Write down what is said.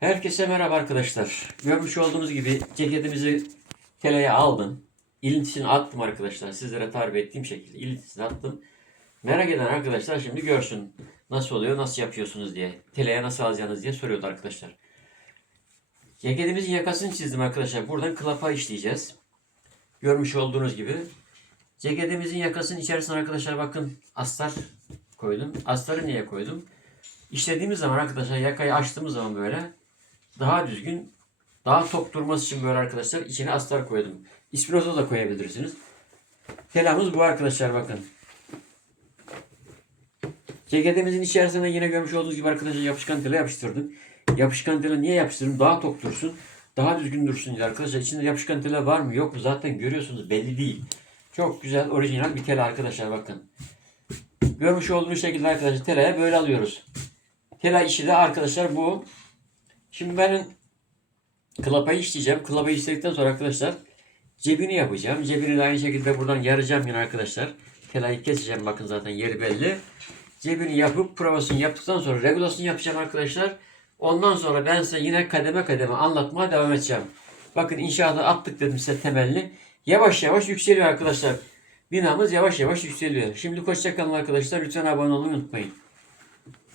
Herkese merhaba arkadaşlar. Görmüş olduğunuz gibi ceketimizi teleye aldım. İlintisini attım arkadaşlar. Sizlere tarif ettiğim şekilde ilintisini attım. Merak eden arkadaşlar şimdi görsün nasıl oluyor, nasıl yapıyorsunuz diye. Teleye nasıl alacağınız diye soruyordu arkadaşlar. Ceketimizin yakasını çizdim arkadaşlar. Buradan klapa işleyeceğiz. Görmüş olduğunuz gibi. Ceketimizin yakasının içerisine arkadaşlar bakın astar koydum. Astarı niye koydum? İşlediğimiz zaman arkadaşlar yakayı açtığımız zaman böyle daha düzgün, daha tok durması için böyle arkadaşlar içine astar koydum. İspinoza da koyabilirsiniz. Telamız bu arkadaşlar bakın. Ceketimizin içerisine yine görmüş olduğunuz gibi arkadaşlar yapışkan tela yapıştırdım. Yapışkan tela niye yapıştırdım? Daha tok dursun. Daha düzgün dursun diye arkadaşlar. İçinde yapışkan tela var mı yok mu zaten görüyorsunuz belli değil. Çok güzel orijinal bir tela arkadaşlar bakın. Görmüş olduğunuz şekilde arkadaşlar telaya böyle alıyoruz. Tela işi de arkadaşlar bu. Şimdi ben klapayı işleyeceğim. Klapayı işledikten sonra arkadaşlar cebini yapacağım. Cebini de aynı şekilde buradan yaracağım yine arkadaşlar. Telayı keseceğim bakın zaten yeri belli. Cebini yapıp provasını yaptıktan sonra regulasını yapacağım arkadaşlar. Ondan sonra ben size yine kademe kademe anlatmaya devam edeceğim. Bakın inşaata attık dedim size temelli. Yavaş yavaş yükseliyor arkadaşlar. Binamız yavaş yavaş yükseliyor. Şimdi hoşçakalın arkadaşlar. Lütfen abone olmayı unutmayın.